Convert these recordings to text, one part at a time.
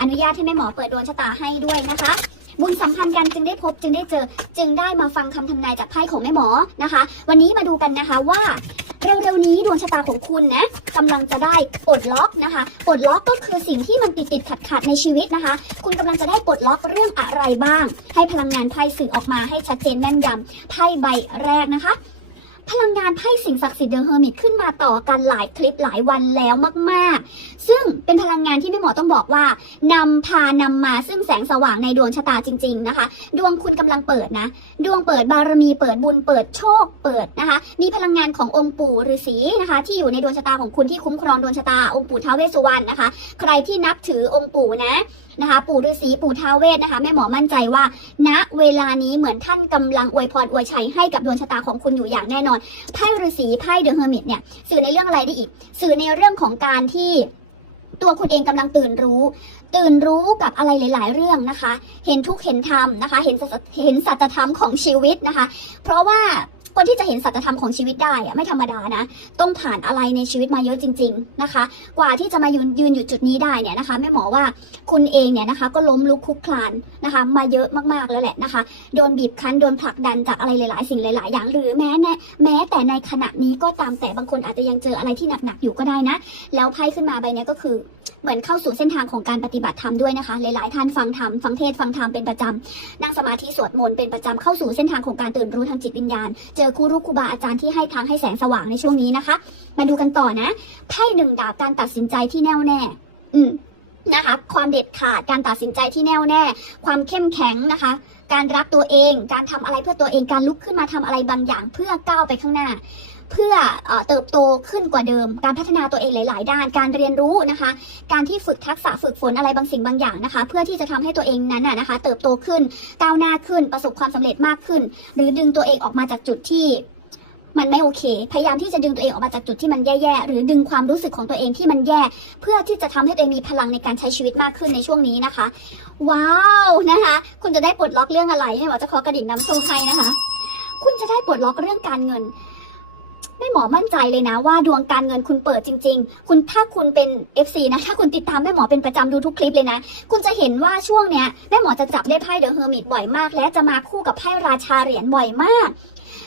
อนุญาตให้แม่หมอเปิดดวงชะตาให้ด้วยนะคะ บุญสัมพันธ์กันจึงได้พบจึงได้เจอ จึงได้มาฟังคำทำนายจากไพ่ของแม่หมอนะคะ วันนี้มาดูกันนะคะว่าเร็วๆนี้ดวงชะตาของคุณนะกำลังจะได้ปลดล็อกนะคะปลดล็อกก็คือสิ่งที่มันติดติดขัดขัดในชีวิตนะคะ คุณกำลังจะได้ปลดล็อกเรื่องอะไรบ้าง ให้พลังงานไพ่สื่อออกมาให้ชัดเจนแม่นยำไพ่ใบแรกนะคะ พลังงานไพ่สิ่งศักดิ์สิทธิ์เดอะเฮอร์มิตขึ้นมาต่อกันหลายคลิปหลายวันแล้วมาก ๆ ซึ่งเป็นพลังงานที่แม่หมอต้องบอกว่านำพานำมาซึ่งแสงสว่างในดวงชะตาจริง ๆ นะคะ ดวงคุณกำลังเปิดนะ ดวงเปิดบารมีเปิดบุญเปิดโชคเปิดนะคะ มีพลังงานขององค์ปู่ฤาษีนะคะ ที่อยู่ในดวงชะตาของคุณที่คุ้มครองดวงชะตาองค์ปู่ท้าวเวสสุวรรณนะคะ ใครที่นับถือองค์ปู่นะ นะคะ ปู่ฤาษีปู่ท้าเวสนะคะแม่หมอมั่นใจว่า ณเวลานี้เหมือนท่านกำลังอวยพรอวยชัยให้กับดวงชะตาของคุณอยู่อย่างแน่นอนไพ่ฤาษีไพ่เดอะเฮอร์มิตเนี่ยสื่อในเรื่องอะไรได้อีก สื่อในเรื่องของการที่ตัวคุณเองกำลังตื่นรู้ ตื่นรู้กับอะไรหลาย ๆ เรื่องนะคะ เห็นทุกเห็นธรรมนะคะ เห็นสัจเห็นสัจธรรมของชีวิตนะคะ เพราะว่า คนที่จะเห็นสัจธรรมของชีวิตได้อะไม่ธรรมดานะ ต้องผ่านอะไรในชีวิตมาเยอะจริง ๆนะคะ กว่าที่จะมายืนยืนอยู่จุดนี้ได้เนี่ยนะคะแม่หมอว่าคุณเองเนี่ยนะคะ ก็ล้มลุกคลุกคลานนะคะ มาเยอะมากๆแล้วแหละนะคะ โดนบีบคั้นโดนผลักดันจากอะไรหลาย ๆ สิ่งหลาย ๆ อย่าง หรือแม้แน่แม้แต่ในขณะนี้ก็ตามแต่บางคนอาจจะยังเจออะไรที่หนักๆอยู่ก็ได้นะ แล้วไพ่ขึ้นมาใบนี้ก็คือเหมือนเข้าสู่เส้นทางของการปฏิบัติธรรมด้วยนะคะ หลายๆท่านฟังธรรมฟังเทศฟังธรรมเป็นประจำนั่งสมาธิสวดมนต์เป็นประจำเข้าสู่เส้นทางของการตื่นรู้ทางจิตวิญญาณ เจอครูรู้ครูบาอาจารย์ที่ให้ทางให้แสงสว่างในช่วงนี้นะคะ มาดูกันต่อนะไพ่หนึ่งดาบการตัดสินใจที่แน่วแน่ อืมนะคะความเด็ดขาดการตัดสินใจที่แน่วแน่ ความเข้มแข็งนะคะ การรักตัวเอง การทำอะไรเพื่อตัวเองการลุกขึ้นมาทำอะไรบางอย่างเพื่อก้าวไปข้างหน้า เพื่อเอเติบโตขึ้นกว่าเดิม การพัฒนาตัวเองหลาย ๆ ด้านการเรียนรู้นะคะ การที่ฝึกทักษะฝึกฝนอะไรบางสิ่งบางอย่างนะคะ เพื่อที่จะทำให้ตัวเองนั้นนะคะ เติบโตขึ้นก้าวหน้าขึ้นประสบความสำเร็จมากขึ้น หรือดึงตัวเองออกมาจากจุดที่มันไม่โอเค พยายามที่จะดึงตัวเองออกมาจากจุดที่มันแย่ๆ หรือดึงความรู้สึกของตัวเองที่มันแย่ เพื่อที่จะทำให้ตัวเองมีพลังในการใช้ชีวิตมากขึ้นในช่วงนี้นะคะ ว้าวนะคะ คุณจะได้ปลดล็อกเรื่องอะไรให้หมอจะขอกระดิ่งน้ำโชคให้นะคะ คุณจะได้ปลดล็อกเรื่องการเงิน แม่หมอมั่นใจเลยนะว่าดวงการเงินคุณเปิดจริง ๆ คุณถ้าคุณเป็น FC นะถ้าคุณติดตามแม่หมอเป็นประจำดูทุกคลิปเลยนะ คุณจะเห็นว่าช่วงเนี้ยแม่หมอจะจับได้ไพ่เดอะเฮอร์มิตบ่อยมาก และจะมาคู่กับไพ่ราชาเหรียญบ่อยมาก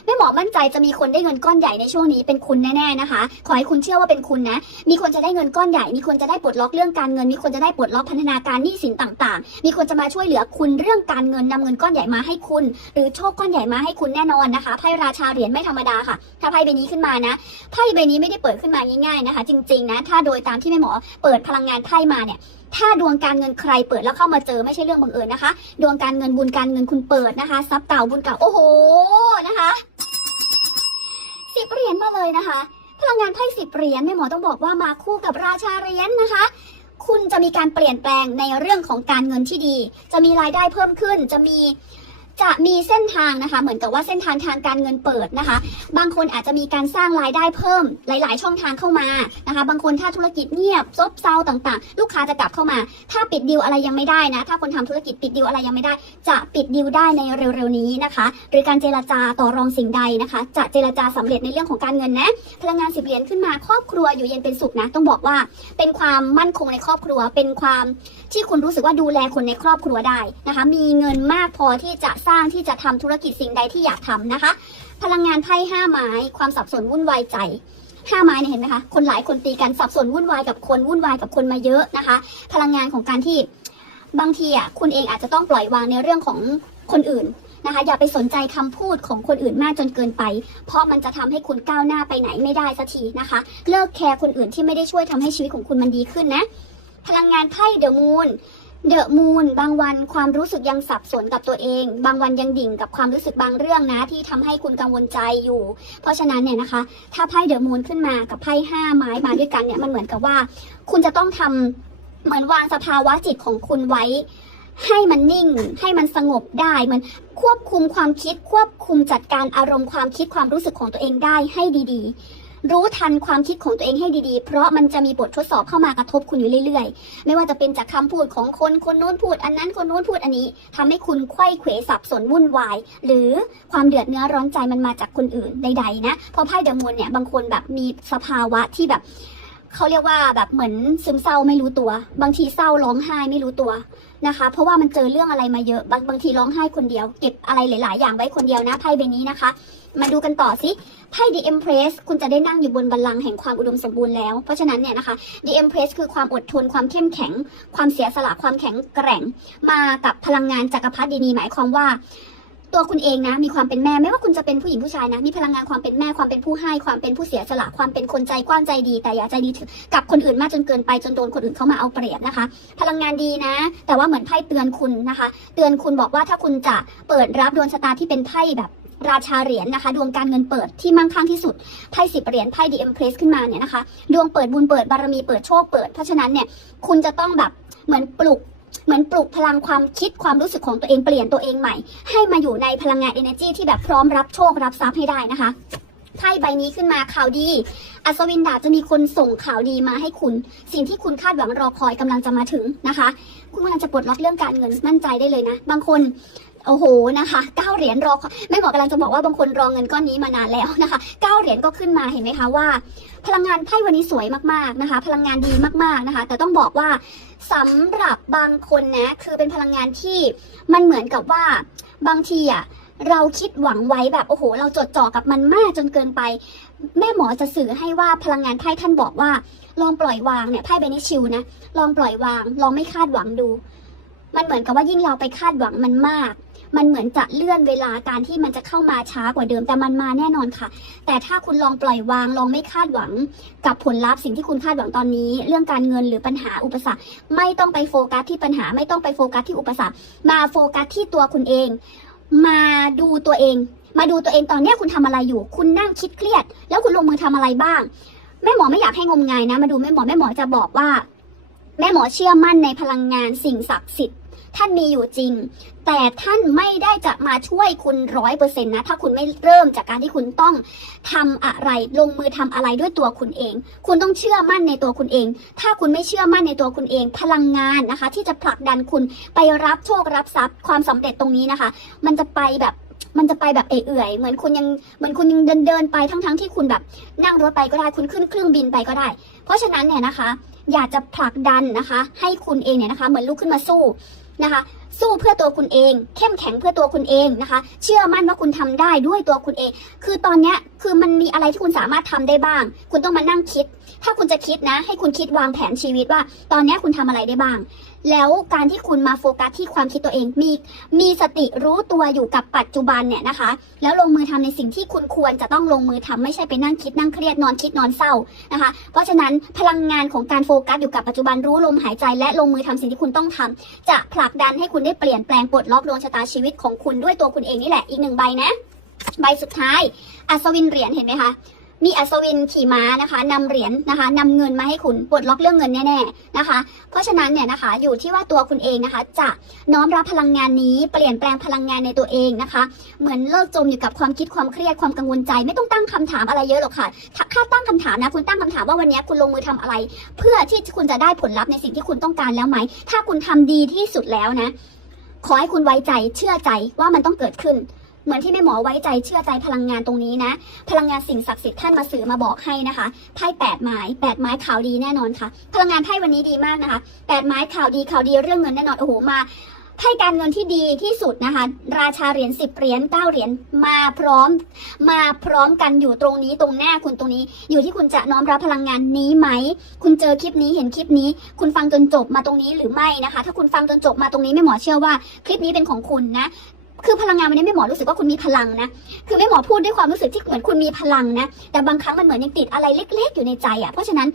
แม่หมอมั่นใจจะมีคนได้เงินก้อนใหญ่ในช่วงนี้เป็นคุณแน่ๆนะคะ ขอให้คุณเชื่อว่าเป็นคุณนะ มีคนจะได้เงินก้อนใหญ่ มีคนจะได้ปลดล็อกเรื่องการเงิน มีคนจะได้ปลดล็อกพัฒนาการหนี้สินต่างๆ มีคนจะมาช่วยเหลือคุณเรื่องการเงินนำเงินก้อนใหญ่มาให้คุณ หรือโชคก้อนใหญ่มาให้คุณแน่นอนนะคะ ไพ่ราชาเหรียญไม่ธรรมดาค่ะ ถ้าไพ่ใบนี้ขึ้นมานะ ไพ่ใบนี้ไม่ได้เปิดขึ้นมาง่ายๆนะคะ จริงๆนะ ถ้าโดยตามที่แม่หมอเปิดพลังงานไพ่มาเนี่ย ถ้าดวงการเงินใครเปิดแล้วเข้ามาเจอไม่ใช่เรื่องบังเอิญนะคะ ดวงการเงินบุญการเงินคุณเปิดนะคะซับเก่าบุญเก่าโอ้โหนะคะสิบเหรียญมาเลยนะคะ พลังงานไพ่สิบเหรียญแม่หมอต้องบอกว่ามาคู่กับราชาเหรียญนะคะคุณจะมีการเปลี่ยนแปลงในเรื่องของการเงินที่ดี จะมีรายได้เพิ่มขึ้น จะมี จะมีเส้นทางนะคะ เหมือนกับว่าเส้นทางทางการเงินเปิดนะคะ บางคนอาจจะมีการสร้างรายได้เพิ่มหลาย ๆ ช่องทางเข้ามานะคะ บางคนถ้าธุรกิจเงียบซบเซาต่าง ๆ ลูกค้าจะกลับเข้ามา ถ้าปิดดีลอะไรยังไม่ได้นะ ถ้าคนทำธุรกิจปิดดีลอะไรยังไม่ได้ จะปิดดีลได้ในเร็ว ๆ นี้นะคะ หรือการเจรจาต่อรองสิ่งใดนะคะ จะเจรจาสำเร็จในเรื่องของการเงินนะ พลังงานสิบเหรียญขึ้นมาครอบครัวอยู่เย็นเป็นสุขนะ ต้องบอกว่าเป็นความมั่นคงในครอบครัว เป็นความที่คุณรู้สึกว่าดูแลคนในครอบครัวได้นะคะ มีเงินมากพอที่จะสร้างที่จะทำธุรกิจสิ่งใดที่อยากทำนะคะ พลังงานไพ่ห้าไม้ ความสับสนวุ่นวายใจห้าไม้เนี่ยเห็นไหมคะคนหลายคนตีกันสับสนวุ่นวายกับคนวุ่นวายกับคนมาเยอะนะคะ พลังงานของการที่บางทีอะคุณเองอาจจะต้องปล่อยวางในเรื่องของคนอื่นนะคะอย่าไปสนใจคำพูดของคนอื่นมากจนเกินไป เพราะมันจะทำให้คุณก้าวหน้าไปไหนไม่ได้สักทีนะคะ เลิกแคร์คนอื่นที่ไม่ได้ช่วยทำให้ชีวิตของคุณมันดีขึ้นนะ พลังงานไพ่เดอะมูน เดอะมูนบางวันความรู้สึกยังสับสนกับตัวเอง บางวันยังดิ่งกับความรู้สึกบางเรื่องนะ ที่ทำให้คุณกังวลใจอยู่ เพราะฉะนั้นเนี่ยนะคะ ถ้าไพ่เดอะมูนขึ้นมากับไพ่ห้าไม้มาด้วยกันเนี่ยมันเหมือนกับว่า คุณจะต้องทำเหมือนวางสภาวะจิตของคุณไว้ ให้มันนิ่ง ให้มันสงบได้เหมันควบคุมความคิดควบคุมจัดการอารมณ์ความคิดความรู้สึกของตัวเองได้ให้ดี ๆ รู้ทันความคิดของตัวเองให้ดีๆ เพราะมันจะมีบททดสอบเข้ามากระทบคุณอยู่เรื่อยๆ ไม่ว่าจะเป็นจากคำพูดของคนคนโน้นพูด อันนั้นคนโน้นพูดอันนี้ทำให้คุณไข้เขวสับสนวุ่นวาย หรือความเดือดเนื้อร้อนใจมันมาจากคนอื่นใดๆนะเพราะไพ่เดอะมูนเนี่ยบางคนแบบมีสภาวะที่แบบเขาเรียกว่าแบบเหมือนซึมเศร้าไม่รู้ตัว บางทีเศร้าร้องไห้ไม่รู้ตัว นะคะ เพราะว่ามันเจอเรื่องอะไรมาเยอะบางบางทีร้องไห้คนเดียว เก็บอะไรหลาย ๆ อย่างไว้คนเดียวนะไพ่ใบนี้นะคะ มาดูกันต่อสิไพ่ The Empress คุณจะได้นั่งอยู่บนบัลลังก์แห่งความอุดมสมบูรณ์แล้ว เพราะฉะนั้นเนี่ยนะคะ The Empress คือความอดทนความเข้มแข็ง ความเสียสละความแข็งแกร่ง มากับพลังงานจักรพรรดินีหมายความว่า ตัวคุณเองนะ มีความเป็นแม่ไม่ว่าคุณจะเป็นผู้หญิงผู้ชายนะ มีพลังงานความเป็นแม่ความเป็นผู้ให้ความเป็นผู้เสียสละความเป็นคนใจกว้างใจดี แต่อย่าใจดีกับคนอื่นมากจนเกินไปจนโดนคนอื่นเข้ามาเอาเปรียบนะคะ พลังงานดีนะ แต่ว่าเหมือนไพ่เตือนคุณนะคะ เตือนคุณบอกว่าถ้าคุณจะเปิดรับดวงชะตาที่เป็นไพ่แบบราชาเหรียญนะคะ ดวงการเงินเปิดที่มั่งคั่งที่สุดไพ่สิบเหรียญไพ่ดีเอ็มเพรสขึ้นมาเนี่ยนะคะ ดวงเปิดบุญเปิดบารมีเปิดโชคเปิดเพราะฉะนั้นเนี่ยคุณจะต้องแบบเหมือนปลุก เหมือนปลุกพลังความคิดความรู้สึกของตัวเองเปลี่ยนตัวเองใหม่ ให้มาอยู่ในพลังงาน energy ที่แบบพร้อมรับโชครับทรัพย์ให้ได้นะคะไพ่ใบนี้ขึ้นมาข่าวดี อัศวินดาบจะมีคนส่งข่าวดีมาให้คุณ สิ่งที่คุณคาดหวังรอคอยกำลังจะมาถึงนะคะ คุณกำลังจะปลดล็อกเรื่องการเงินมั่นใจได้เลยนะ บางคน โอ้โหนะคะเก้าเหรียญรอแม่หมอกำลังจะบอกว่าบางคนรอเงินก้อนนี้มานานแล้วนะคะเก้าเหรียญก็ขึ้นมาเห็นไหมคะว่า พลังงานไพ่วันนี้สวยมากๆนะคะ พลังงานดีมากๆนะคะ แต่ต้องบอกว่าสำหรับบางคนนะคือเป็นพลังงานที่มันเหมือนกับว่าบางทีอะเราคิดหวังไว้แบบโอ้โห เราจดจ่อกับมันมากจนเกินไป แม่หมอจะสื่อให้ว่าพลังงานไพ่ท่านบอกว่า ลองปล่อยวางเนี่ยไพ่ใบนี้ชิวนะลองปล่อยวาง ลองไม่คาดหวังดู มันเหมือนกับว่ายิ่งเราไปคาดหวังมันมาก มันเหมือนจะเลื่อนเวลาการที่มันจะเข้ามาช้ากว่าเดิมแต่มันมาแน่นอนค่ะ แต่ถ้าคุณลองปล่อยวางลองไม่คาดหวังกับผลลัพธ์สิ่งที่คุณคาดหวังตอนนี้ เรื่องการเงินหรือปัญหาอุปสรรค ไม่ต้องไปโฟกัสที่ปัญหาไม่ต้องไปโฟกัสที่อุปสรรค มาโฟกัสที่ตัวคุณเอง มาดูตัวเอง มาดูตัวเองตอนนี้คุณทำอะไรอยู่ คุณนั่งคิดเครียด แล้วคุณลงมือทำอะไรบ้างแม่หมอไม่อยากให้งมงายนะ มาดูแม่หมอแม่หมอจะบอกว่า แม่หมอเชื่อมั่นในพลังงานสิ่งศักดิ์สิทธิ์ ท่านมีอยู่จริง แต่ท่านไม่ได้จะมาช่วยคุณร้อยเปอร์เซ็นต์นะ ถ้าคุณไม่เริ่มจากการที่คุณต้องทำอะไรลงมือทำอะไรด้วยตัวคุณเอง คุณต้องเชื่อมั่นในตัวคุณเอง ถ้าคุณไม่เชื่อมั่นในตัวคุณเอง พลังงานนะคะ ที่จะผลักดันคุณไปรับโชครับทรัพย์ความสำเร็จตรงนี้นะคะ มันจะไปแบบมันจะไปแบบเอื่อยเหมือนคุณยังเหมือนคุณยังเดินเดินไปทั้งๆที่คุณแบบนั่งรถไปก็ได้คุณขึ้นเครื่องบินไปก็ได้ เพราะฉะนั้นเนี่ยนะคะ อยากจะผลักดันนะคะ ให้คุณเองเนี่ยนะคะ เหมือนลุกขึ้นมาสู้ นะคะ สู้เพื่อตัวคุณเอง เข้มแข็งเพื่อตัวคุณเองนะคะ เชื่อมั่นว่าคุณทำได้ด้วยตัวคุณเอง คือตอนเนี้ยคือมันมีอะไรที่คุณสามารถทำได้บ้าง คุณต้องมานั่งคิด ถ้าคุณจะคิดนะ ให้คุณคิดวางแผนชีวิตว่า ตอนนี้คุณทำอะไรได้บ้าง แล้วการที่คุณมาโฟกัสที่ความคิดตัวเองมีมีสติรู้ตัวอยู่กับปัจจุบันเนี่ยนะคะ แล้วลงมือทำในสิ่งที่คุณควรจะต้องลงมือทำไม่ใช่ไปนั่งคิดนั่งเครียดนอนคิดนอนเศร้านะคะ เพราะฉะนั้นพลังงานของการโฟกัสอยู่กับปัจจุบันรู้ลมหายใจ และลงมือทำสิ่งที่คุณต้องทำจะผลักดันให้คุณได้เปลี่ยนแปลงปลดล็อกดวงชะตาชีวิตของคุณด้วยตัวคุณเองนี่แหละอีกหนึ่งใบนะ ใบสุดท้าย อัศวินเหรียญเห็นไหมคะ มีอัศวินขี่ม้านะคะนำเหรียญนะคะนำเงินมาให้คุณปลดล็อกเรื่องเงินแน่ๆนะคะ เพราะฉะนั้นเนี่ยนะคะอยู่ที่ว่าตัวคุณเองนะคะ จะน้อมรับพลังงานนี้เปลี่ยนแปลงพลังงานในตัวเองนะคะ เหมือนเลิกจมอยู่กับความคิดความเครียดความกังวลใจ ไม่ต้องตั้งคำถามอะไรเยอะหรอกค่ะถ้าถ้าตั้งคำถามนะ คุณตั้งคำถามว่าวันนี้คุณลงมือทำอะไร เพื่อที่คุณจะได้ผลลัพธ์ในสิ่งที่คุณต้องการแล้วไหม ถ้าคุณทำดีที่สุดแล้วนะ ขอให้คุณไว้ใจเชื่อใจว่ามันต้องเกิดขึ้น เหมือนที่แม่หมอไว้ใจเชื่อใจพลังงานตรงนี้นะ พลังงานสิ่งศักดิ์สิทธิ์ท่านมาสื่อมาบอกให้นะคะไพ่แปดไม้แปดไม้ข่าวดีแน่นอนค่ะ พลังงานไพ่วันนี้ดีมากนะคะแปดไม้ข่าวดีข่าวดีเรื่องเงินแน่นอนโอ้โหมาไพ่การเงินที่ดีที่สุดนะคะ ราชาเหรียญสิบเหรียญเก้าเหรียญมาพร้อม มาพร้อมกันอยู่ตรงนี้ตรงหน้าคุณตรงนี้ อยู่ที่คุณจะน้อมรับพลังงานนี้ไหม คุณเจอคลิปนี้เห็นคลิปนี้ คุณฟังจนจบมาตรงนี้หรือไม่นะคะ ถ้าคุณฟังจนจบมาตรงนี้แม่หมอเชื่อว่า คลิปนี้เป็นของคุณนะ คือพลังงานวันนี้แม่หมอรู้สึกว่าคุณมีพลังนะ คือแม่หมอพูดด้วยความรู้สึกที่เหมือนคุณมีพลังนะ แต่บางครั้งมันเหมือนยังติดอะไรเล็ก ๆ อยู่ในใจอะ่ะ เพราะฉะนั้น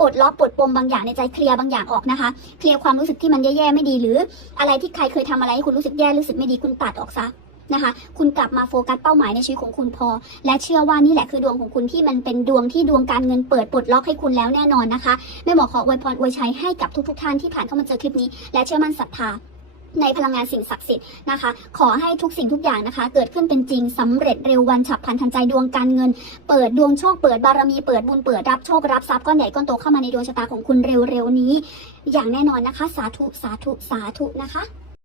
ปลดล็อกปลดปมบางอย่างในใจเคลียร์บางอย่างออกนะคะ เคลียร์ความรู้สึกที่มันแย่ๆไม่ดี หรืออะไรที่ใครเคยทำอะไรให้คุณรู้สึกแย่รู้สึกไม่ดีคุณตัดออกซะนะคะ คุณกลับมาโฟกัสเป้าหมายในชีวิตของคุณพอ และเชื่อว่านี่แหละคือดวงของคุณที่มันเป็นดวงที่ดวงการเงินเปิดปลดล็อกให้คุณแล้วแน่นอนนะคะแม่หมอขออวยพรอวยชัยให้กับทุกๆท่านที่ผ่านเข้ามาเจอคลิปนี้ และเชื่อมั่นศรัทธา ในพลังงานสิ่งศักดิ์สิทธิ์นะคะ ขอให้ทุกสิ่งทุกอย่างนะคะ เกิดขึ้นเป็นจริงสำเร็จเร็ววันฉับพลันทันใจดวงการเงิน เปิดดวงโชคเปิดบารมีเปิดบุญเปิดรับโชครับทรัพย์ก้อนใหญ่ก้อนโตเข้ามาในดวงชะตาของคุณเร็วๆนี้ อย่างแน่นอนนะคะ สาธุสาธุสาธุนะคะ